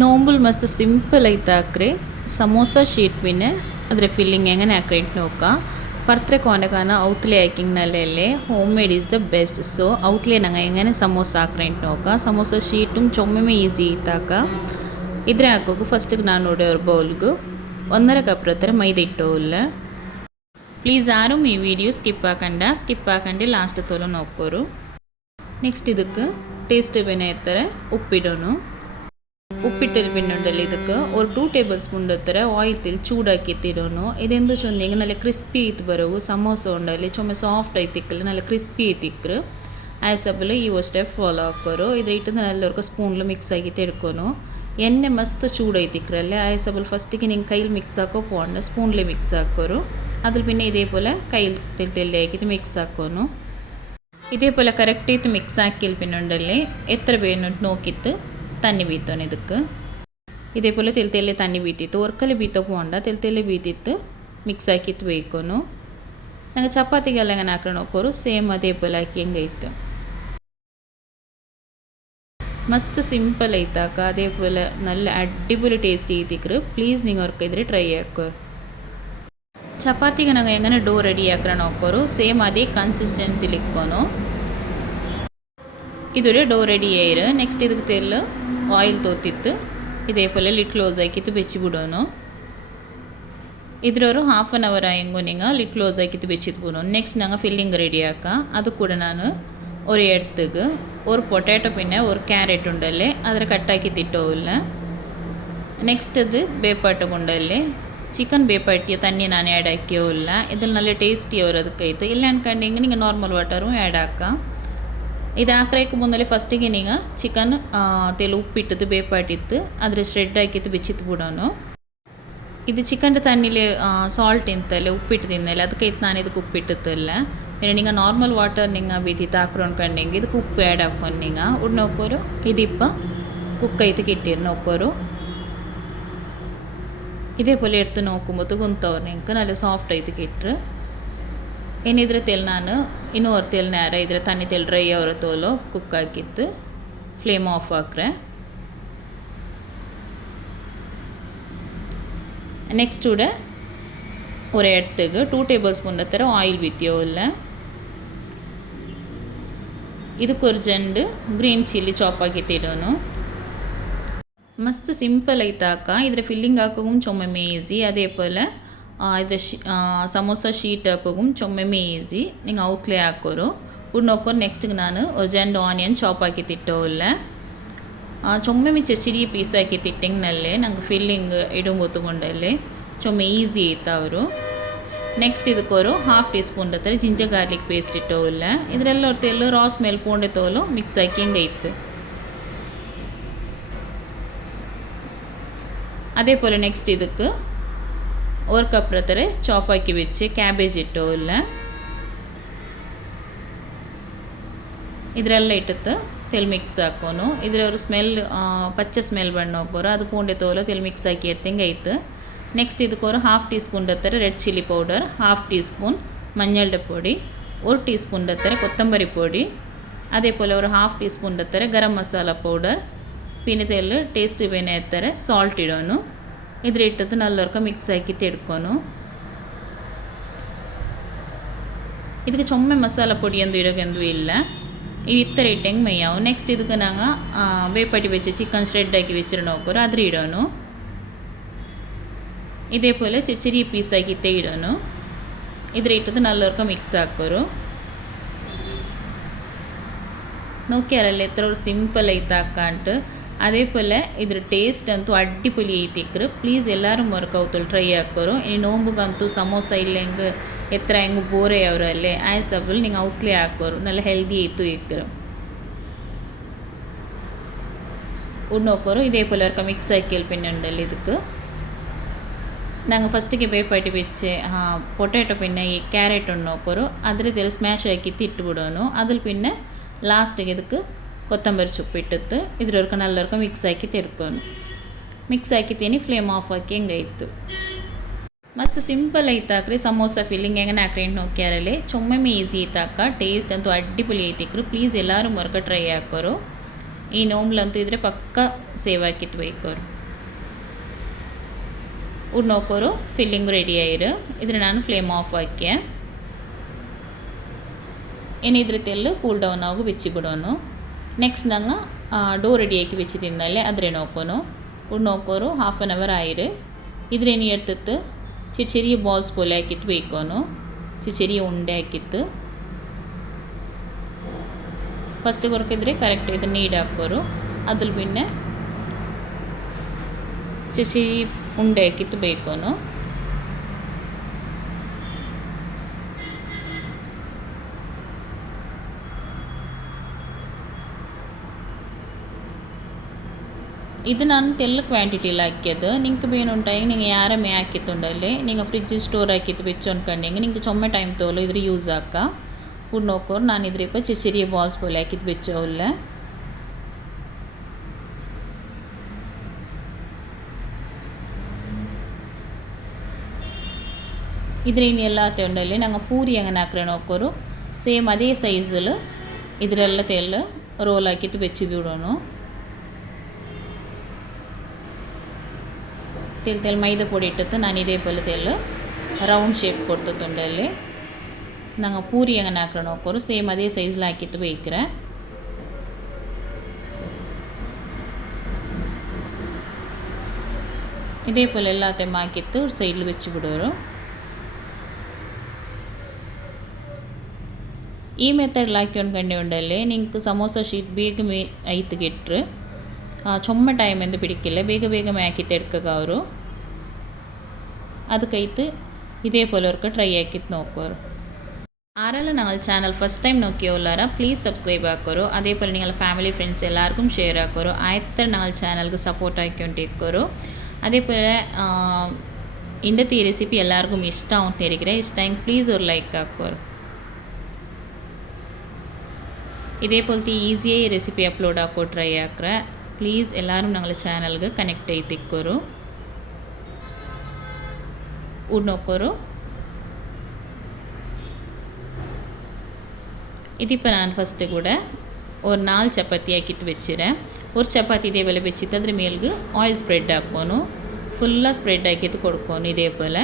ನೋಂಬುಲ್ ಮಸ್ತ್ ಸಿಂಪಲ್ ಐತಾಕ್ರೆ ಸಮೋಸ ಶೀಟ್ ವಿನೆ ಅದರ ಫಿಲ್ಲಿಂಗ್ ಹೆಂಗನೆ ಹಾಕ್ರೆ ನೋಕ ಪರ್ತ್ರೆ ಕೊನೆಗಾನ ಔತ್ಲೆ ಹಾಕಿಂಗ್ನಲ್ಲೆಲ್ಲೇ home made is the best. So ಔತ್ಲೆ ನಂಗೆ ಹೆಂಗನೆ ಸಮೋಸ ಹಾಕ್ರೆ ನೋಕ ಸಮೋಸ ಶೀಟು ಚೊಮ್ಮೆ ಈಸಿ ಇತ್ತಾಕ ಇದ್ರೆ ಹಾಕೋಗು ಫಸ್ಟಿಗೆ ನಾನು ನೋಡಿ ಅವ್ರ ಬೌಲ್ಗು 1.5 ಕಪ್ ರತ್ತರ ಮೈದಾ ಹಿಟ್ಟು ಇಲ್ಲ. ಪ್ಲೀಸ್ ಯಾರು ಈ ವಿಡಿಯೋ ಸ್ಕಿಪ್ ಹಾಕಂಡೆ ಲಾಸ್ಟ್ ತೋಲು ನೋಡ್ಕೋರು. ನೆಕ್ಸ್ಟ್ ಇದಕ್ಕೆ ಟೇಸ್ಟ್ ಬೇನೆ ಇರ್ತಾರೆ ಉಪ್ಪಿಡೋನು. ಉಪ್ಪಿಟ್ಟಲ್ಲಿ ಬಿಣ್ಣುಂಡಲ್ಲಿ ಇದಕ್ಕೆ ஒரு 2 ಟೇಬಲ್ ಸ್ಪೂನ್ ಹತ್ತಿರ ಆಯಿಲ್ ತಿಲ್ ಚೂಡಾಕಿತ್ತಿಡೋನು. ಇದೆಂದು ಚೊಂದಿಗೆ നല്ല ಕ್ರಿಸ್ಪಿ ಇತ್ತು ಬರೋವು ಸಮೋಸ ಉಂಡಲ್ಲಿ ಚೊಮ್ಮೆ ಸಾಫ್ಟ್ ಐತಿಕ್ಕಲ್ಲ നല്ല ಕ್ರಿಸ್ಪಿ ಐತಿಕ್ರು ಆಯ್ಸಬ್ಬಲು ಈ ಸ್ಟೆಪ್ ಫಾಲೋ ಹಾಕೋರು. ಇದ್ರ ಇಟ್ಟು ನಲ್ಲವರೆಗೂ ಸ್ಪೂನ್ಲು ಮಿಕ್ಸ್ ಆಗಿ ತೆಡ್ಕೊನು. ಎಣ್ಣೆ ಮಸ್ತ್ ಚೂಡೈತಿಕ್ರಲ್ಲೇ ಆಯ್ಸಬ್ಬಲು ಫಸ್ಟಿಗೆ ನಿಂಗೆ ಕೈಲಿ ಮಿಕ್ಸ್ ಹಾಕೋ ಪೋಂಡ ಸ್ಪೂನ್ಲೆ ಮಿಕ್ಸ್ ಹಾಕೋರು. ಅದ್ರ ಪಿನ್ನೆ ಇದೇ ಪೋಲೆ ಕೈಲಿ ತೆಲ್ಲಿ ಹಾಕಿತ್ತು ಮಿಕ್ಸ್ ಹಾಕೋನು. ಇದೇ ಪೋಲೆ ಕರೆಕ್ಟ್ ಇತ್ತು ಮಿಕ್ಸ್ ಹಾಕಿಲ್ ಪಿನ್ನುಂಡಲ್ಲಿ ಎತ್ತರ ಬೇನು ನೋಕಿತ್ತು ತಣ್ಣಿ ಬೀತೋನು ಇದಕ್ಕೆ. ಇದೇ ಪೋಲೆ ತೆಲ್ತೆಲ್ಲೇ ತಣ್ಣಿ ಬೀತಿತ್ತು ಒರ್ಕಲ್ಲಿ ಬೀತೋ ಪೋಂಡ ತೆಲ್ತೆಲ್ಲೇ ಬೀತಿತ್ತು ಮಿಕ್ಸ್ ಹಾಕಿತ್ತು ಬೇಯ್ಕೊನು. ನಂಗೆ ಚಪಾತಿಗೆಲ್ಲ ಹೆಂಗೆ ಹಾಕ್ರೆ ನೋಕೋರು ಸೇಮ್ ಅದೇ ಪೋಲೆ ಹಾಕಿ ಹೆಂಗೈತು ಮಸ್ತ್ ಸಿಂಪಲ್ ಐತಾಕ ಅದೇ ಪೋಲೆ ನಲ್ಲ ಅಡ್ಡಿಪೊಲಿ ಟೇಸ್ಟಿ ಐತಿಕ್ರು. ಪ್ಲೀಸ್ ನೀವು ಹೊರ್ಕಿದ್ರೆ ಟ್ರೈ ಹಾಕೋರು. ಚಪಾತಿಗೆ ನಂಗೆ ಹೆಂಗನೆ ಡೋ ರೆಡಿ ಹಾಕ್ರೆ ನೋಕೋರು ಸೇಮ್ ಅದೇ ಕನ್ಸಿಸ್ಟೆನ್ಸಿಲಿ ಇಕ್ಕೋನು. ಇದು ಡೋ ರೆಡಿ ಏರು. ನೆಕ್ಸ್ಟ್ ಇದಕ್ಕೆ ತೆಲ್ಲು ಆಯಿಲ್ ತೋತಿತ್ತು ಇದೇ ಪೋಲೆ ಲಿಡ್ ಕ್ಲೋಸ್ ಹಾಕಿತ್ತು ಬೆಚ್ಚಿ ಬಿಡೋನು. ಇದ್ರವರು 1/2 ಅವರ್ ಹೆಂಗೋ ನಿಂಗೆ ಲಿಡ್ ಕ್ಲೋಸ್ ಹಾಕಿತ್ತು ಬೆಚ್ಚಿದ್ ಬಿಡೋನು. ನೆಕ್ಸ್ಟ್ ನಂಗೆ ಫಿಲ್ಲಿಂಗ್ ರೆಡಿ ಹಾಕ ಅದು ಕೂಡ ನಾನು ஒரு எடுத்துக்கு ஒரு பொட்டேட்டோ பின்ன ஒரு கேரட் உண்டല്ലേ ಅದರ ಕಟ್ಟಾಕಿತ್ತಿಟ್ಟೋಲ್ಲ. ನೆಕ್ಸ್ಟ್ ಅದು ಬೇಪಾಟ ಗುಂಡಲ್ಲಿ ಚಿಕನ್ ಬೇಪಾಟಿಯ ತಣ್ಣಿ ನಾನು ಆ್ಯಡ್ ಹಾಕಿಯೋಲ್ಲ. ಇದ್ರಲ್ಲಿ നല്ല ಟೇಸ್ಟಿ ಅವರು ಅದಕ್ಕೈತೆ ಇಲ್ಲ ಅನ್ಕೊಂಡು ಹಿಂಗೆ ನಿಂಗೆ ನಾರ್ಮಲ್ ವಾಟರು ಆ್ಯಡ್ ಹಾಕ. ಇದು ಹಾಕ್ರಕ್ಕೆ ಮುಂದೆ ಫಸ್ಟಿಗೆ ನೀವು ಚಿಕನ್ ತೆಲು ಉಪ್ಪಿಟ್ಟದ್ದು ಬೇಪಾಟಿತ್ತು ಅದ್ರ ಶ್ರೆಡ್ ಹಾಕಿತ್ತು ಬೆಚ್ಚಿತ್ತು ಬಿಡೋನು. ಇದು ಚಿಕನ್ ತಣ್ಣಿಲೆ ಸಾಲ್ಟ್ ಇಂತಲ್ಲ ಉಪ್ಪಿಟ್ಟು ತಿನ್ನಲ್ಲ ಅದಕ್ಕೈತೆ ನಾನು ಇದಕ್ಕೆ ಉಪ್ಪಿಟ್ಟಲ್ಲ. ಇನ್ನು ನಿಂಗೆ ನಾರ್ಮಲ್ ವಾಟರ್ ನಿಂಗೆ ಬೀತಿತ್ತು ಹಾಕ್ರೊಂಡ್ಕೊಂಡು ಹಿಂಗೆ ಇದಕ್ಕೆ ಉಪ್ಪು ಆ್ಯಡ್ ಹಾಕ್ಕೊಂಡು ನಿಂಗೆ ಉಡ್ ನೋಕೋರು ಇದಿಪ್ಪ ಕುಕ್ ಐತೆ ಕಿಟ್ಟಿರು ನೋಕೋರು. ಇದೇ ಪೋಲೆ ಎಡ್ತು ನೋಕೊಂಬತ್ತು ಗುಂತವ್ರು ನಿಂಗೆ നല്ല ಸಾಫ್ಟ್ ಐತೆ ಕಿಟ್ರು. ಏನಿದ್ರೆ ತೆಲ್ ನಾನು ಇನ್ನೂ ಅವ್ರ ತೆಲ್ ನೇರ ಇದ್ರೆ ತಣ್ಣಿ ತೆಲ್ ಡ್ರೈ ಅವರ ತೋಲು ಕುಕ್ ಹಾಕಿತ್ತು ಫ್ಲೇಮ್ ಆಫ್ ಹಾಕ್ರೆ. ನೆಕ್ಸ್ಟ್ ಕೂಡ ஒரு இடத்துக்கு 2 ಟೇಬಲ್ ಸ್ಪೂನ್ ಹತ್ತಿರ ಆಯಿಲ್ ಬಿತ್ತಿಯೋ ಇಲ್ಲ. ಇದಕ್ಕೆ ஒரு ಜಂಡು ಗ್ರೀನ್ ಚಿಲ್ಲಿ ಚಾಪ್ ಹಾಕಿತ್ತಿಡೋನು. ಮಸ್ತ್ ಸಿಂಪಲ್ ಐತಾಕ ಇದ್ರ ಫಿಲ್ಲಿಂಗ್ ಹಾಕೋಗು ಚೊಮ್ಮೆ ಈಸಿ ಅದೇ ಪೋಲೆ ಇದ್ರ ಸಮೋಸ ಶೀಟ್ ಹಾಕೋಗು ಚೊಮ್ಮೆ ಈಸಿ ನಿಂಗೆ ಔತ್ಲೆ ಹಾಕೋರು ಕೂಡ ನೋಕೋರು. ನೆಕ್ಸ್ಟಿಗೆ ನಾನು ஒரு ಜಂಡು ಆನಿಯನ್ ಚಾಪ್ ಹಾಕಿತ್ತಿಟ್ಟೋ ಇಲ್ಲ ಚೊಮ್ಮೆ ಮಿಚ್ಚ ಚಿರಿ ಪೀಸ್ ಹಾಕಿತ್ತಿಟ್ಟಿಂಗ್ನಲ್ಲೇ ನಂಗೆ ಫಿಲ್ಲಿಂಗ್ ಇಡುಂಗೊತ್ತುಗೊಂಡಲ್ಲಿ ಚೊಮ್ಮೆ ಈಸಿ ಐತ ಅವರು. ನೆಕ್ಸ್ಟ್ ಇದಕ್ಕೋರು 1/2 ಟೀ ಸ್ಪೂನ್ ಹತ್ತಿರ ಜಿಂಜರ್ ಗಾರ್ಲಿಕ್ ಪೇಸ್ಟ್ ಇಟ್ಟೋ ಇಲ್ಲ. ಇದರೆಲ್ಲ ಅವ್ರ ತೆಲ್ಲು ರಾಸ್ ಮೇಲೆ ಪೂಂಡೆ ತೋಲು ಮಿಕ್ಸ್ ಹಾಕಿ ಹಿಂಗೈತೆ. ಅದೇ ಪೋಲೆ ನೆಕ್ಸ್ಟ್ ಇದಕ್ಕೆ 1 ಕಪ್ ಹತ್ತಿರ ಚಾಪ್ ಹಾಕಿ ಬೆಚ್ಚಿ ಕ್ಯಾಬೇಜ್ ಇಟ್ಟೋ ಇಲ್ಲ. ಇದರೆಲ್ಲ ಇಟ್ಟತ್ತು ತೆಲ್ ಮಿಕ್ಸ್ ಹಾಕೋನು. ಇದ್ರವ್ರು ಸ್ಮೆಲ್ ಪಚ್ಚ ಸ್ಮೆಲ್ ಬಣ್ಣ ಹೋಗೋರು ಅದು ಪೂಂಡೆ ತೋಲು ತೆಲ್ ಮಿಕ್ಸ್ ಹಾಕಿ ಇಡ್ತಿಂಗೆ ಐತೆ. ನೆಕ್ಸ್ಟ್ ಇದಕ್ಕೋರು 1/2 ಟೀ ಸ್ಪೂನ್ ಹತ್ತಿರ red chilli powder 1/2 teaspoon ಮಂಜಳ ಪೊಡಿ 1 ಟೀ ಸ್ಪೂನ್ ಹತ್ತಿರ ಕೊತ್ತಂಬರಿ ಪೊಡಿ ಅದೇ ಪೋಲೆ ஒரு 1/2 ಟೀ ಸ್ಪೂನ್ ಹತ್ತಿರ ಗರಂ ಮಸಾಲ ಪೌಡರ್ പിന്നെ ತೆಲ್ಲು ಟೇಸ್ಟ್ ಬೇನೆ ಹತ್ತಿರ ಸಾಲ್ಟ್ ಇಡೋನು. ಇದ್ರ ಇಟ್ಟದ್ದು ನಲ್ಲವರ್ಕ ಮಿಕ್ಸ್ ಹಾಕಿ ತೆಡ್ಕೊನು. ಇದಕ್ಕೆ ಚೊಮ್ಮೆ ಮಸಾಲ ಪೊಡಿ ಎಂದು ಇಡೋಕೆಂದು ಇಲ್ಲ ಇದು ಇತ್ತರ ಇಟ್ಟಂಗೆ ಮೈಯಾವು. ನೆಕ್ಸ್ಟ್ ಇದಕ್ಕೆ ನಂಗೆ ಬೇಪಾಟಿ ಬೆಚ್ಚಿ ಚಿಕನ್ ಶ್ರೆಡ್ ಹಾಕಿ ಬೆಚ್ಚಿರೋ ನೋಕೋರು ಅದ್ರ ಇಡೋನು. ಇದೇ ಪೋಲೆ ಚಿರಿ ಪೀಸ್ ಹಾಕಿತ್ತೇ ಇಡೋನು. ಇದ್ರ ಇಟ್ಟದ್ದು ನಲ್ಲವರ್ಕ ಮಿಕ್ಸ್ ಹಾಕೋರು. ನೋಕ್ಯಾರಲ್ಲ ಎತ್ತರವ್ರು ಸಿಂಪಲ್ ಐತೆ ಹಾಕಂಟು ಅದೇ ಪೋಲೆ ಇದ್ರ ಟೇಸ್ಟ್ ಅಂತೂ ಅಡ್ಡಿಪೊಲಿ ಐತಿಕ್ರು. ಪ್ಲೀಸ್ ಎಲ್ಲರೂ ಮೊರ್ಕೌತಲ್ ಟ್ರೈ ಹಾಕೋರು. ಈ ನೋಂಬುಗಂತೂ ಸಮೋಸ ಇಲ್ಲ ಹೆಂಗೆ ಎತ್ತರ ಹೆಂಗೆ ಬೋರೆ ಅವರಲ್ಲೇ ಆಯ್ಸಬಲ್ ನಿಂಗೆ ಔತ್ಲೆ ಹಾಕೋರು നല്ല ಹೆಲ್ದಿ ಐತು ಇಕ್ಕರು ಉಡ್ ನೋಕೋರು. ಇದೇ ಪೋಲೆ ಅವ್ರಕ ಮಿಕ್ಸ್ ಹಾಕಿ ಪಿನ್ನುಂಡಲ್ಲಿ ಇದಕ್ಕೆ ನಂಗೆ ಫಸ್ಟಿಗೆ ಬೇಪಾಟಿ ಬೆಚ್ಚೆ ಪೊಟ್ಯಾಟೊ ಪಿನ್ನೆ ಈ ಕ್ಯಾರೆಟ್ ಉಣ್ಣು ನೋಕೋರು ಅದ್ರದ್ದೆಲ್ಲ ಸ್ಮ್ಯಾಶ್ ಹಾಕಿ ತಿಟ್ಬಿಡೋನು. ಅದ್ರ ಪಿನ್ನೆ ಲಾಸ್ಟಿಗೆ ಇದಕ್ಕೆ ಕೊತ್ತಂಬರಿ ಸೊಪ್ಪು ಇಟ್ಟತ್ತು ಇದ್ರವ್ರಕ ನಲ್ಲವರ್ಕ ಮಿಕ್ಸ್ ಹಾಕಿ ತೆಡ್ಕೊನು. ಮಿಕ್ಸ್ ಹಾಕಿತೀನಿ ಫ್ಲೇಮ್ ಆಫ್ ಹಾಕಿ ಹೆಂಗಾಯ್ತು ಮಸ್ತ್ ಸಿಂಪಲ್ ಐತಾಕ್ರಿ ಸಮೋಸ ಫಿಲ್ಲಿಂಗ್ ಹೆಂಗೆ ಹಾಕ್ರಿ ನೋಕ್ಯಾರಲ್ಲೇ ಚೊಮ್ಮೆ ಈಸಿ ಐತಾಕ ಟೇಸ್ಟ್ ಅಂತೂ ಅಡ್ಡಿಪೊಲಿ ಐತಿಕ್ರು. ಪ್ಲೀಸ್ ಎಲ್ಲರೂ ಮೊರ್ಕ ಟ್ರೈ ಹಾಕೋರು. ಈ ನೋಮ್ಲಂತೂ ಇದ್ರೆ ಪಕ್ಕ ಸೇವ್ ಹಾಕಿತ್ತು ಬೇಕೋರು ನೋಕೋರು ಫಿಲ್ಲಿಂಗ್ ರೆಡಿ ಆಯಿರು ಇದ್ರೆ ನಾನು ಫ್ಲೇಮ್ ಆಫ್ ಹಾಕ್ಯ ಏನಿದ್ರೆ ತೆಲ್ಲು ಕೂಲ್ ಡೌನ್ ಆಗು ಬೆಚ್ಚಿ ಬಿಡೋನು ನೆಕ್ಸ್ಟ್ ನಂಗೆ ಡೋ ರೆಡಿ ಆಕಿ ಬೆಚ್ಚಿ ತಿನ್ನಲ್ಲೇ ಅದ್ರೆ ನೋಕೋನು ನೋಕೋರು 1/2 hour ಆಯಿರು ಇದ್ರೇನು ಎಡ್ತಿತ್ತು ചെറിയ ಬಾಲ್ಸ್ പോലെ ആക്കിയിട്ട് ಬೇಕೋನು ചെറിയ ಉಂಡೆ ಹಾಕಿತ್ತು ಫಸ್ಟ್ ಕೊರಕಿದ್ರೆ ಕರೆಕ್ಟ್ ಇದು ನೀಡ್ ಹಾಕೋರು ಅದ್ರ പിന്നെ ചെറിയ ಉಂಡೆ ಹಾಕಿತ್ತು ಬೇಕೋನು ഇത് ನಾನು ತೆಲ್ಲ ಕ್ವಾಂಟಿಟಿಲಿ ಹಾಕಿದ್ದು ನಿಂಗೆ ಬೇನುಂಟಾಯಿ ನಿಂಗೆ ಯಾರ ಮೇ ಹಾಕಿತ್ತುಂಡಲ್ಲಿ ನಿಂಗೆ ಫ್ರಿಜ್ ಸ್ಟೋರ್ ಹಾಕಿತ್ತು ಬೆಚ್ಚೊಂಡ್ಕಂಡು ನಿಂಗೆ ಚೊಮ್ಮೆ ಟೈಮ್ ತೋಲು ಇದ್ರ ಯೂಸ್ ಹಾಕ ಉಡ್ ನೋಕೋರು ನಾನು ಇದ್ರ ಇಪ್ಪ ಚೆರಿಯ ಬಾಲ್ಸ್ പോലെ ಹಾಕಿತ್ತು ಬೆಚ್ಚೋಲ್ಲ ಇದ್ರ ಇನ್ನು ಎಲ್ಲ ತೆಂಡಲ್ಲಿ ನಂಗೆ ಪೂರಿ അങ്ങനെ ಹಾಕ್ರೆ ನೋಕೋರು ಸೇಮ್ ಅದೇ ಸೈಜಲ್ಲಿ ಇದರೆಲ್ಲ ತೆಲ್ಲ ರೋಲ್ ಹಾಕಿತ್ತು ಬೆಚ್ಚಿ ಬಿಡೋನು ತೆಲ್ ಮೈದಾ ಪೊಡಿ ಇಟ್ಟಿತ್ತು ನಾನು ಇದೇ പോലെ ತೆಲ್ಲು ರೌಂಡ್ ಶೇಪ್ ಕೊಡ್ತುಂಡಲ್ಲಿ ನಂಗೆ ಪೂರಿ അങ്ങനെ ಹಾಕ್ರೆ ನೋಕೋರು ಸೇಮ್ ಅದೇ ಸೈಜ್ಲಿ ಹಾಕಿತ್ತು ಬೇಕ್ರೆ ಇದೇ പോലെ ಎಲ್ಲ ತೆಮ್ಮ ಹಾಕಿತ್ತು ಸೈಡ್ಲಿ ಬೆಚ್ಚಿ ಬಿಡೋರು ಈ ಮೆಥಡ್ ಹಾಕ್ಕೊಂಡ್ಕಂಡು ಉಂಡಲ್ಲಿ ನಿಂಗೆ ಸಮೋಸ ಶೀಟ್ ಬೇಗ ಐತಿಗಿಟ್ರು ചുമ്മാ ടൈം എന്ത് പിടിക്കില്ല വേഗം ആക്കിയിട്ട് എടുക്കുക ಅವರು ಅದಕ್ಕೈತು ഇതേപോലെ അവർക്ക് ട്രൈ ആക്കിയിട്ട് നോക്കോರು ആരെല്ലാം ഞങ്ങൾ ചാനൽ ഫസ്റ്റ് ടൈം നോക്കിയോല്ലാര പ്ലീസ് സബ്സ്ക്രൈബ് ആക്കോರು അതേപോലെ നിങ്ങളുടെ ഫാമിലി ഫ്രണ്ട്സ് എല്ലാവർക്കും ഷെയർ ആക്കോರು ആയത്ര ഞങ്ങൾ ചാനൽക്ക് സപ്പോർട്ട് ആക്കിക്കൊണ്ടിരിക്കോರು അതേപോലെ ഇന്നത്തെ ഈ റെസിപ്പി എല്ലാവർക്കും ഇഷ്ടമാവുന്നിരിക്കರೆ ഇഷ്ടമെങ്കിൽ പ്ലീസ് ഒരു ലൈക്ക് ആക്കോರು ഇതേപോലത്തെ ഈസിയായി റെസിപ്പി അപ്ലോഡ് ആക്കോ ട്രൈ ആക്ರೆ ಪ್ಲೀಸ್ ಎಲ್ಲರೂ ഞങ്ങളുടെ ಚಾನಲ್ಗೆ ಕನೆಕ್ಟ್ ಐತಿಕ್ಕೋರು ಉಡ್ ನೋಕೋರು ഇതിപ്പോൾ ഞാൻ ഫസ്റ്റ് കൂടെ ഒരു 4 ചപ്പാത്തി ആക്കിയിട്ട് വെച്ചിരേൻ ഒരു ചപ്പാത്തി ഇതേപോലെ വെച്ചിട്ട് അದ್ರ മേൽಗೆ ಆಯಿಲ್ ಸ್ಪ್ರೆಡ್ ಹಾಕೋನು ಫುಲ್ಲ ಸ್ಪ್ರೆಡ್ ಹಾಕಿತ್ತು ಕೊಡ್ಕೋನು ಇದೇപോലെ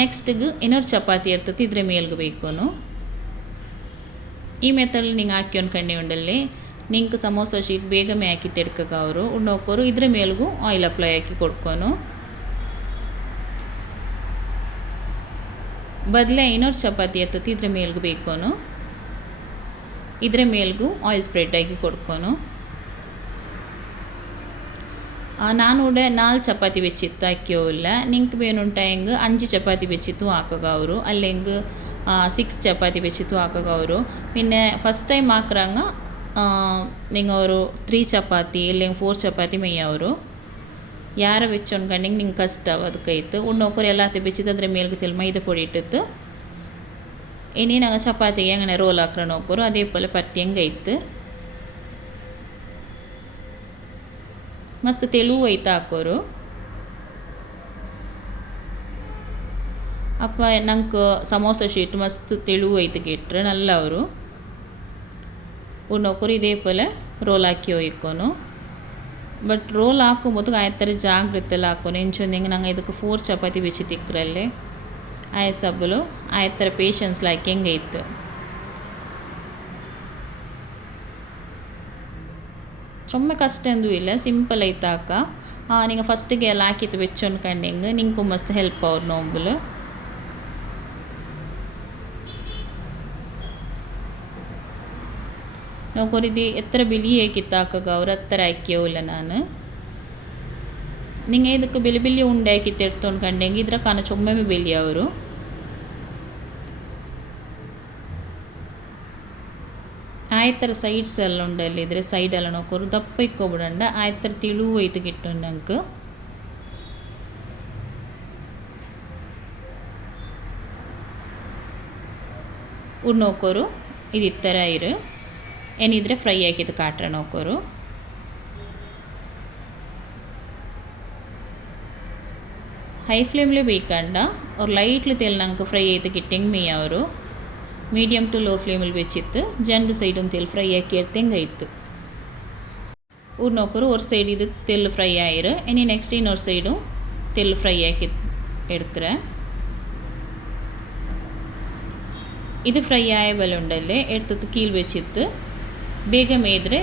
ನೆಕ್ಸ್ಟ್ಗೆ ಇನ್ನೊಂದು ಚಪಾತಿ ಇರ್ತದೆ ಇದ್ರ ಮೇಲ್ಗೆ ಬೇಕೋನು ಈ ಮೆಥಡ್ ನೀವು ಹಾಕ್ಕೊಂಡ್ಕಂಡು ಉಂಡಲ್ಲಿ ನಿಂಗೆ ಸಮೋಸ ಶೀಟ್ ಬೇಗ ಹಾಕಿತ್ತು ಎಡ್ಕಕ್ಕೆ ಅವರು ನೋಕೋರು ಇದ್ರ ಮೇಲ್ಗೂ ಆಯಿಲ್ ಅಪ್ಲೈ ಹಾಕಿ ಕೊಡ್ಕೋನು ಬದಲೇ ಇನ್ನೊಂದು ಚಪಾತಿ ಇರ್ತದೆ ಇದ್ರ ಮೇಲ್ಗೂ ಬೇಕೋನು ಇದ್ರ ಮೇಲ್ಗೂ ಆಯಿಲ್ ಸ್ಪ್ರೆಡ್ ಹಾಕಿ ಕೊಡ್ಕೋನು ನಾನು ಕೂಡ 4 ಚಪಾತಿ വെച്ചിತ್ತು ಹಾಕಿಯೋಲ್ಲ ನಿಂಗೆ ಬೇನುಂಟಾಯಂಗೆ 5 ಚಪಾತಿ വെച്ചിತ್ತು ಹಾಕಗ ಅವರು ಅಲ್ಲೆಂಗೆ 6 ಚಪಾತಿ വെച്ചിತ್ತು ಹಾಕಗ ಅವರು പിന്നെ ಫಸ್ಟ್ ಟೈಮ್ ಹಾಕ್ರಂಗ நீங்கள் ஒரு 3 ಚಪಾತಿ இல்லைங்க 4 ಚಪಾತಿ ಮೆಯ್ಯವರು ಯಾರ വെച്ചೊಂಡ್ಕಂಡಿಂಗೆ ನಿಂಗೆ ಕಷ್ಟ ಅದಕ್ಕೈತು ಉಣ್ಣೋಕರು ಎಲ್ಲಾತೆ ಬೆಚ್ಚಿತ್ತು ಅದ್ರ ಮೇಲ್ಗೆ ತೆಲ್ ಮೈದಾ ಪೊಡಿ ಇಟ್ಟಿತ್ತು ಇനി ഞങ്ങൾ ചപ്പാത്തിಗೆ അങ്ങനെ ರೋಲ್ ಹಾಕ್ರೆ ನೋಕೋರು അതേപോലെ പറ്റിയെങ്കിൽ ಐತು ಮಸ್ತ್ ತೆಳು ಐತೆ ಹಾಕೋರು ಅಪ್ಪ ನಂಗೆ ಸಮೋಸ ಶೀಟ್ ಮಸ್ತ್ ತೆಳು ಐತೆ ಗಿಟ್ರೆ ನಲ್ಲ ಅವರು ಉಣ್ಣೋಕರು ಇದೇപോലെ ರೋಲ್ ಹಾಕಿ ಒಯ್ಕೋನು ಬಟ್ ರೋಲ್ ಹಾಕುമ്പോൾ ಆಯ್ತರ ಜಾಗ್ರತೆಲ್ಲ ಹಾಕೋನು ಎಂಚೊಂದೆಂಗೆ ನಂಗೆ ಇದಕ್ಕೆ 4 ಚಪಾತಿ ಬೆಚ್ಚಿ ತಿಕ್ಕರಲ್ಲಿ ಆಯ ಸಬ್ಬಲು ಆಯ್ತರ ಪೇಷನ್ಸ್ಲ ಹಾಕಿ ಹೆಂಗೈತು ಚೊಮ್ಮೆ ಕಷ್ಟ ಎಂದೂ ಇಲ್ಲ ಸಿಂಪಲ್ ಐತೆ ಹಾಕ ನಿಂಗೆ ಫಸ್ಟಿಗೆ ಎಲ್ಲ ಹಾಕಿತ್ತು ಬೆಚ್ಚೊಂಡ್ಕಂಡಿಂಗೆ ನಿಂಗೂ ಮಸ್ತ್ ಹೆಲ್ಪ್ ಅವ್ರು ನೋಂಬಲು ನೋಕೋರಿದು ಎತ್ತರ ಬಿಳಿ ಹೇಗಿತ್ತು ಹಾಕಾಗ ಅವ್ರು ಹತ್ತರ ಹಾಕಿಯೋಲ್ಲ ನಾನು ನಿಂಗೆ ಇದಕ್ಕೆ ಬಿಳಿ ಉಂಡೆ ಹಾಕಿತ್ತು ಎಡ್ತೊಂಡ್ಕಂಡೆಂಗೆ ಇದ್ರ ಕಾನ ಚೊಮ್ಮೆ ಬೆಲಿ ಅವರು ಆಯ್ತರ ಸೈಡ್ಸ್ ಎಲ್ಲ ಉಂಡಲ್ಲಿ ಇದ್ರೆ ಸೈಡೆಲ್ಲ ನೋಕೋರು ದಪ್ಪ ಇಕ್ಕೊಬಿಡಂಡ ಆಯ್ತರ ತಿಳು ಐತೆ ಗಿಟ್ಟು ನಂಗೆ ಉಡ್ ನೋಕೋರು ಇದು ಇತ್ತರ ಇರು ಏನಿದ್ರೆ ಫ್ರೈ ಹಾಕಿದ್ದು ಕಾಟ್ರೆ ನೋಕೋರು ಹೈ ಫ್ಲೇಮ್ಲೇ ಬೇಕಂಡ ಅವ್ರು ಲೈಟ್ಲಿ ತೆಲ್ ನಂಗೆ ಫ್ರೈ ಆಯ್ತು ಗಿಟ್ಟಂಗೆ ಮೇಯ ಅವರು ಮೀಡಿಯಮ್ ಟು ಲೋ ಫ್ಲೇಮಲ್ಲಿ ಬೆಚ್ಚಿತ್ತು ಜಂಡು ಸೈಡ್ ಒಂದು ತೆಲ್ ಫ್ರೈ ಹಾಕಿ ಎರ್ತಂಗೆ ಆಯಿತು നോക്കൊരു ഒരു സൈഡ് ഇത് തെല്ല് ഫ്രൈ ആയിரு ഇനി നെക്സ്റ്റ് ഇന്നൊരു സൈഡും തെല്ല് ഫ്രൈ ആക്കി എടുക്കുക. ഇത് ഫ്രൈ ആയ പോലെ ഉണ്ടല്ലേ എടുത്തിട്ട് കീൽ വെച്ചിട്ട് ಬೇಗ ಮೇಯ್ದರೆ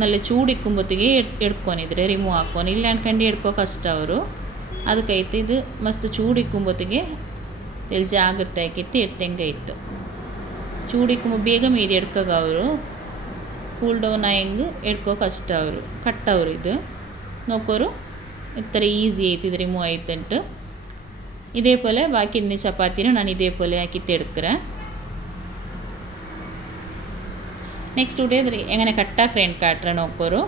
നല്ല ಚೂಡಿಕ್ಕುಂಬತ್ತಿಗೆ ಎಡ್ಕೊನಿದ್ರೆ ರಿಮೂವ್ ಹಾಕ್ಕೊನಿ ಇಲ್ಲ ಅನ್ಕಂಡು ಎಡ್ಕೋ ಕಷ್ಟ ಅವರು ಅದಕ್ಕೈತೆ ಇದು ಮಸ್ತ್ ಚೂಡಿಕ್ಕುಂಬತ್ತಿಗೆ ಇಲ್ಲಿ ಜಾಗ್ರತೆ ಹಾಕಿತ್ತು ಎಡ್ತಂಗೆ ಇತ್ತು ಚೂಡಿಕ್ಕುಂಬ ಬೇಗ ಮೀದಿ ಎಡ್ಕಾಗ ಅವರು ಕೂಲ್ ಡೌನ್ ಆಯಂಗೆ ಎಡ್ಕೋ ಕಷ್ಟ ಅವರು ಕಟ್ಟವರು ಇದು ನೋಕೋರು ಈ ಥರ ಈಸಿ ಐತಿ ಇದು ರಿಮೂವ್ ಆಯ್ತಂಟು ಇದೇ ಪೋಲೆ ಬಾಕಿ ಇನ್ನೂ ಚಪಾತಿನ ನಾನು ಇದೇ ಪೋಲೆ ಹಾಕಿತ್ತು ಎಡ್ಕ್ರೆ. നെക്സ്റ്റ് ഇവിടെ എങ്ങനെ കട്ടാക്കറേന് കാട്ടുക നോക്കൊരു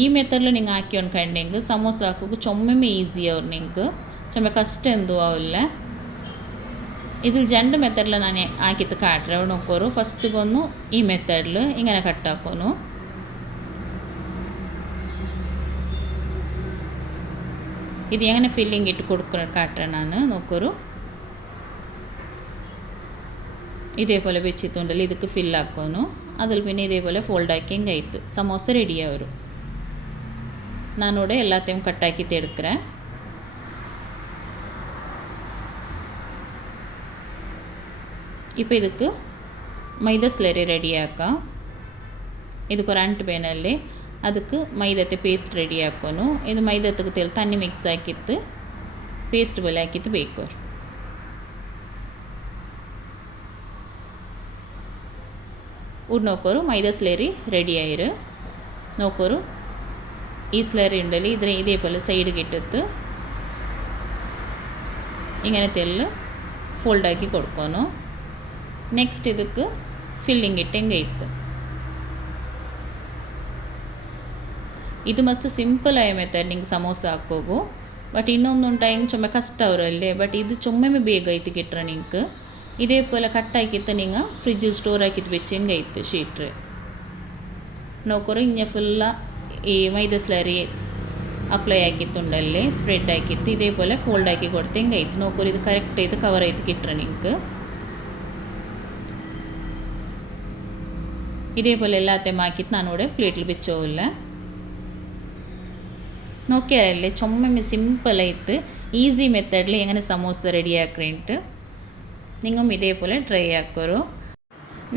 ഈ മെത്തേഡിൽ നിങ്ങൾ ആക്കി കണ്ടെങ്കിൽ സമോസ ആക്കുക ചുമ്മ ഈസി ആവും നിങ്ങൾക്ക് ചുമ്മ കഷ്ടം എന്തോ ആവില്ല. ഇതിൽ രണ്ട് മെത്തേഡിൽ ഞാൻ ആക്കിയിട്ട് കാട്ടുക നോക്കൊരു ഫസ്റ്റിಗೊಂದು ഈ മെത്തേഡിൽ ഇങ്ങനെ കട്ടാക്കുന്നു. ഇത് എങ്ങനെ ഫില്ലിംഗ് ഇട്ട് കൊടുക്കുന്ന കാട്ടുക ನಾನು നോക്കൊരു ഇതേപോലെ വെച്ചിട്ടുണ്ടല്ലോ ഇതൊക്കെ ഫില്ലാക്കുന്നു അതിൽ പിന്നെ ഇതേപോലെ ഫോൾഡ് ആക്കിയും കഴിത്ത് സമോസ റെഡിയാവും. നാനിവിടെ എല്ലാத்தையும் കട്ടാക്കിയിട്ട് എടുக்கிறேன். ഇപ്പോൾ ಇದಕ್ಕೆ ಮೈದಾ ಸ್ಲರಿ ರೆಡಿಯಾക്കാം. ಇದಕ್ಕೆ ഒരു ಅಂಟು ಬೇನಲ್ಲಿ ಅದಕ್ಕೆ ಮೈದത്തെ ಪೇಸ್ಟ್ ರೆಡಿ ಹಾಕೋನು. ಇದು ಮೈದಕ್ಕೆ ತೆಲ್ ತಣ್ಣಿ ಮಿಕ್ಸ್ ಹಾಕಿತ್ತು ಪೇಸ್ಟ್ പോലെ ಹಾಕಿತ್ತು ಬೇಕು. ഇവിടെ നോക്കൊരു മൈദ സ്ലറി റെഡി ആയിരു നോക്കൊരു ഈ സ്ലറി ഉണ്ടല്ലോ ഇതിനെ ഇതേപോലെ സൈഡ് കിട്ടത്ത് ഇങ്ങനെ തെല്ല് ഫോൾഡാക്കി കൊടുക്കുന്നു. നെക്സ്റ്റ് ಇದಕ್ಕೆ ಫಿಲ್ಲಿಂಗ್ ಇಟ್ಟಂಗೆ ಇತ್ತು. ಇದು ಮಸ್ತ್ ಸಿಂಪಲ್ ಆಯ ಮೆಥಡ್ ನಿಂಗೆ ಸಮೋಸ ಹಾಕೋಗು ಬಟ್ ಇನ್ನೊಂದು ಉಂಟಾಯಂಗೆ ಚೊಮ್ಮೆ ಕಷ್ಟ ಅವರಲ್ಲೇ ಬಟ್ ಇದು ಚೊಮ್ಮೆ ಬೇಗ ಐತಿ ಗಿಟ್ರೆ ನಿಂಗೆ ഇതേപോലെ കട്ടാക്കിയിട്ട് നിങ്ങൾ ഫ്രിഡ്ജിൽ സ്റ്റോർ ആക്കിയിട്ട് വെച്ചെങ്കിൽ ആയിട്ട് ഷീറ്റ് നോക്കൊരു ഇങ്ങനെ ഫുള്ള ഈ മൈദ സ്ലറി അപ്ലൈ ആക്കിയിട്ടുണ്ടല്ലേ സ്പ്രെഡ് ആക്കിയിട്ട് ഇതേപോലെ ഫോൾഡ് ആക്കി കൊടുത്തെങ്കിൽ ആയിട്ട് നോക്കൊരു ഇത് കറക്റ്റ് ചെയ്ത് കവർ ചെയ്ത് കിട്ടണം നിങ്ങൾക്ക്. ഇതേപോലെ എല്ലാത്തെയും ആക്കിയിട്ട് ഞാനിവിടെ പ്ലേറ്റിൽ വെച്ചോല്ല. നോക്കിയാലല്ലേ ചുമ്മ സിമ്പിളായിട്ട് ഈസി മെത്തേഡിൽ എങ്ങനെ സമോസ റെഡിയാക്കിയിട്ട് നിങ്ങളും ഇതേപോലെ ട്രൈ ആക്കോರು.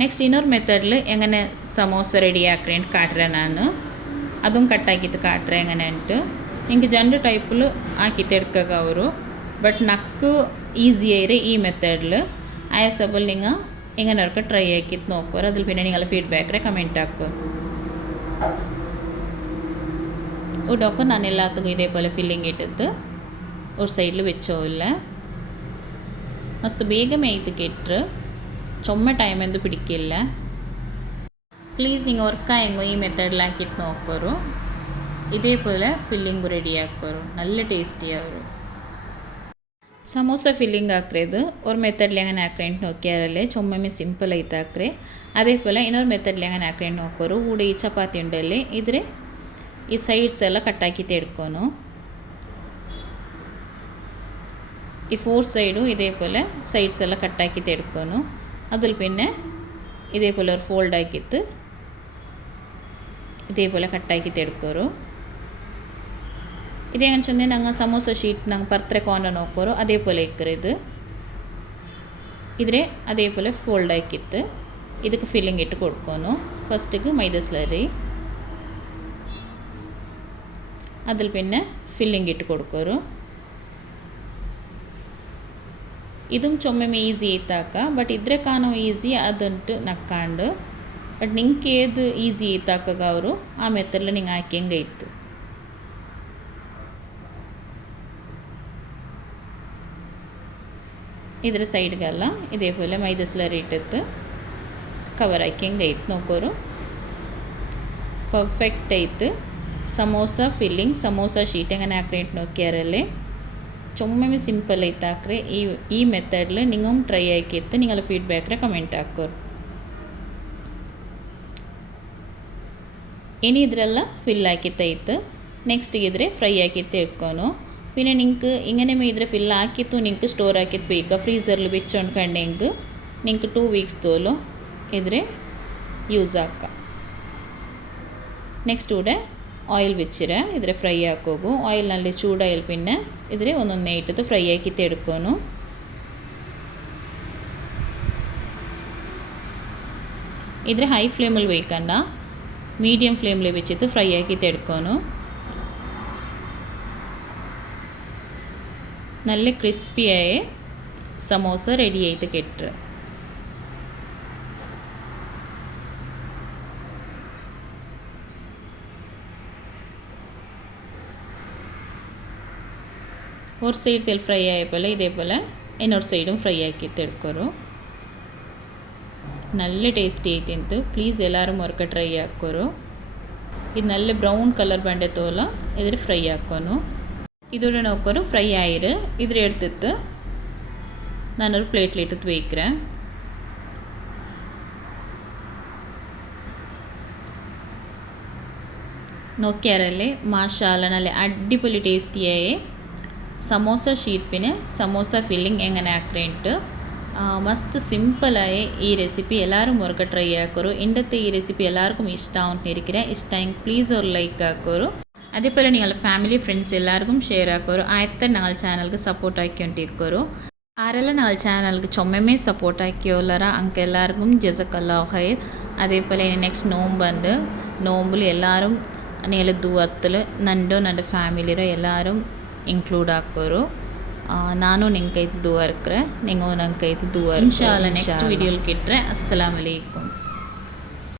നെക്സ്റ്റ് ಇನ್ನೊಂದು ಮೆಥಡ್ൽ എങ്ങനെ സമോസ റെഡിയാക്കിയിട്ട് കാട്ടുക ನಾನು അതും കട്ടാക്കിയിട്ട് കാട്ടുക എങ്ങനെയുണ്ട് നിങ്ങൾക്ക് രണ്ട് ടൈപ്പിൽ ആക്കിയിട്ട് എടുക്കുക ಅವರು ബട്ട് നക്ക് ഈസി ആയി ഈ മെത്തേഡിൽ ആയ സബൽ നിങ്ങൾ എങ്ങനെയൊക്കെ ട്രൈ ആക്കിയിട്ട് നോക്കുക. അതിൽ പിന്നെ നിങ്ങളുടെ ഫീഡ്ബാക്ക് കമൻറ്റ് ആക്കുക. ഇവിടെയൊക്കെ ഞാൻ എല്ലാത്തും ഇതേപോലെ ഫില്ലിംഗ് ഇട്ടിട്ട് ഒരു സൈഡിൽ വെച്ചോല്ല. ಮಸ್ತ್ ಬೇಗ ಮೇಯ್ತು ಕೆಟ್ಟರು ചുമ്മ ടൈം എന്ത് പിടിക്കില്ല. പ്ലീസ് നിങ്ങൾ ഉറക്കായെങ്കോ ഈ മെത്തേഡിൽ ആക്കിയിട്ട് നോക്കോರು ഇതേപോലെ ഫില്ലിംഗ് റെഡിയാക്കോರು നല്ല ടേസ്റ്റിയാവും. ಸಮೋಸ ಫಿಲ್ಲಿಂಗ್ ಹಾಕ್ರೇದು ஒரு மெத்தடில் எങ്ങനെ ಹಾಕ್ರೇಂಟ್ ನೋಕ್ಯಾರಲ್ಲೇ ಚೊಮ್ಮೆ ಸಿಂಪಲ್ ಐತೆ ಹಾಕ್ರೆ അതേപോലെ ಇನ್ನೊಂದು ಮೆಥಡ್ಲಿ എങ്ങനെ ಹಾಕ್ರೇಂಟ್ ನೋಕೋರು ಕೂಡ ಈ ಚಪಾತಿ ಉಂಡಲ್ಲಿ ಇದ್ರೆ ಈ ಸೈಡ್ಸ್ ಎಲ್ಲ ಕಟ್ಟಾಕಿಟ್ಟು എടുക്കുന്നു. ഈ ഫോർ സൈഡും ഇതേപോലെ സൈഡ്സ് എല്ലാം കട്ടാക്കിയിട്ട് എടുക്കുന്നു. അതിൽ പിന്നെ ഇതേപോലെ ഒരു ഫോൾഡ് ആക്കിയിട്ട് ഇതേപോലെ കട്ടാക്കിയിട്ട് എടുക്കോರು. ഇതെങ്ങനെ ചെന്നാൽ ഞങ്ങൾ സമോസ ഷീറ്റ് ഞങ്ങൾ പർത്ര കോർണർ നോക്കോರು അതേപോലെ ഇക്കറിത് ഇതിനെ അതേപോലെ ഫോൾഡ് ആക്കിയിട്ട് ಇದಕ್ಕೆ ಫಿಲ್ಲಿಂಗ್ ಇಟ್ಟು കൊടുക്കുന്നു. ഫസ്റ്റിക്ക് മൈദ സ്ലറി അതിൽ പിന്നെ ഫില്ലിംഗ് ഇട്ട് കൊടുക്കോರು. ഇതും ചുമ്മ ഈസി ആയിത്താക്ക ബട്ട് ഇದ್ರೆ ಕಾನೋ ಈಸಿ ಅದಂಟು ನಕ್ಕಾಂಡು ಬಟ್ ನಿಂಗೆ ಏದು ಈಸಿ ಆಯ್ತಾಕಾಗ ಅವರು ಆ ಮೆತ್ತಲ್ಲಿ ನಿಂಗೆ ಹಾಕ್ಯಂಗೆ ಇತ್ತು. ಇದರ ಸೈಡ್ಗೆಲ್ಲ ಇದೇപോലെ ಮೈದ ಸ್ಲರಿ ಇಟ್ಟಿತ್ತು ಕವರ್ ಹಾಕ್ಯಂಗೆ ಐತೆ ನೋಕೋರು ಪರ್ಫೆಕ್ಟ್ ಐತೆ. ಸಮೋಸ ಫಿಲ್ಲಿಂಗ್ ಸಮೋಸ ಶೀಟ್ എങ്ങനെ ಹಾಕ್ರೇಂಟ್ നോക്കിയാരല്ലേ ചുമ്മ സിമ്പിൾ ಐತೆ ಹಾಕ್ರೆ ഈ മെത്തേഡിൽ നിങ്ങളും ട്രൈ ആക്കിയിട്ട് നിങ്ങളുടെ ഫീഡ്ബാക്കിൽ കമൻറ്റ് ആക്കോರು. ഇനി ഇതിലെಲ್ಲ ഫിಲ್ ആക്കിತ್ತೈತೆ ನೆಕ್ಸ್ಟ್ ಇದ್ರೆ ಫ್ರೈ ಆಕಿತ್ತು ಇಟ್ಕೊನು. പിന്നെ നിങ്ങൾക്ക് ഇങ്ങനെ ഇದ್ರೆ ഫിൽ ആക്കിತ್ತು നിങ്ങൾക്ക് സ്റ്റോർ ആക്കിತ್ತು ಬೇಕಾ ಫ್ರೀಜರ್ಲಿ വെച്ചോണ്ട്ಕಂಡೆಂಗೆ നിങ്ങൾക്ക് 2 ವೀಕ್ಸ್ ತೋಲು ಇದ್ರೆ ಯೂಸ್ ಆಕ. ನೆಕ್ಸ್ಟ್ ഇവിടെ ഓയിൽ വെച്ചിട്ട് ഇതിൽ ഫ്രൈ ആക്കോകൂ ഓയിൽ നല്ല ചൂടായാൽ പിന്നെ ഇതിൽ ഒന്നൊന്നേ ഇട്ടിട്ട് ഫ്രൈ ആക്കിയിട്ട് എടുക്കുന്നു ഇതിൽ ഹൈ ഫ്ലേമിൽ വെക്കണ്ട മീഡിയം ഫ്ലേമിൽ വെച്ചിട്ട് ഫ്രൈ ആക്കിയിട്ട് എടുക്കുന്നു നല്ല ക്രിസ്പിയായ സമോസ റെഡി ആയിട്ട് കിട്ടും ഒരു സൈഡ് തെൽ ഫ്രൈ ആയപ്പോൾ ഇതേപോലെ ಇನ್ನೊಂದು ಸೈடும் ಫ್ರೈ ಆಕಿತ್ತು ಎಡ್ಕೋರು നല്ല ಟೇಸ್ಟಿ ಐತಿಂತು ಪ್ಲೀಸ್ ಎಲ್ಲರೂ ಹೊರಗೆ ಟ್ರೈ ಹಾಕೋರು ಇದು നല്ല ಬ್ರೌನ್ ಕಲರ್ ಬಂಡೆ ತೋಲ ಇದ್ರ ಫ್ರೈ ಹಾಕೋನು ಇದೋட ನೋಕೋರು ಫ್ರೈ ಆಯಿರು ಇದ್ರ എടുത്തിട്ട് ഞാനൊരു പ്ലേറ്റിലിട്ടിട്ട് വെയ്க்கிறேன் നോക്കിയാറല്ലേ മാഷാല്ല നല്ല അടിപൊളി ടേസ്റ്റിയായ സമോസ ഷീറ്റ് പിന്നെ സമോസ ഫില്ലിംഗ് എങ്ങനെ ആക്കറേಂಟು ಮಸ್ತ್ ಸಿಂಪಲಾಗಿ ಈ ರೆಸಿಪಿ ಎಲ್ಲರೂ ಹೊರಗೆ ಟ್ರೈ ಹಾಕೋರು ಇಂಡത്തെ ಈ ರೆಸಿಪಿ ಎಲ್ಲರಿಗೂ ಇಷ್ಟ ಅಂತ ಇರಿக்கிறேன் ಇಷ್ಟ ಆಗಿ ಪ್ಲೀಸ್ ഒരു ലൈക്ക് ആക്കോರು അതേപോലെ നിങ്ങളുടെ ഫാമിലി ഫ്രണ്ട്സ് എല്ലാവർക്കും ഷെയർ ആക്കോರು ആയത്തെ ഞങ്ങളുടെ ചാനൽക്ക് സപ്പോർട്ട് ആക്കിക്കൊണ്ടിരിക്കോರು ആരെല്ലാം ഞങ്ങളുടെ ചാനൽക്ക് ചൊമ്മമേ സപ്പോർട്ട് ആക്കിയോല്ലറ അങ്ക എല്ലാവർക്കും ജസക്കല്ലാഹു ഖൈർ അതേപോലെ നെക്സ്റ്റ് നോമ്പുണ്ട് നോമ്പിൽ എല്ലാവരും ನೇಲೆ ದುವತ್ತಲು ನಂದು ನನ್ನ ಫ್ಯಾಮಿಲಿರೋ ಎಲ್ಲರೂ ಇನ್ಕ್ಲೂಡ್ ಹಾಕೋರು ನಾನು ನಿಂಗೆ ಕೈದು ದುವಾ ಇರ್ಕ್ರೆ ನೀವು ನಂಗೆ ಕೈದು ದುವಾ ಇನ್ಶಾ ಅಲ್ಲಾ ನೆಕ್ಸ್ಟ್ ವಿಡಿಯೋಲಿ ಕಿಟ್ರೆ ಅಸ್ಸಲಾಮು ಅಲೈಕುಂ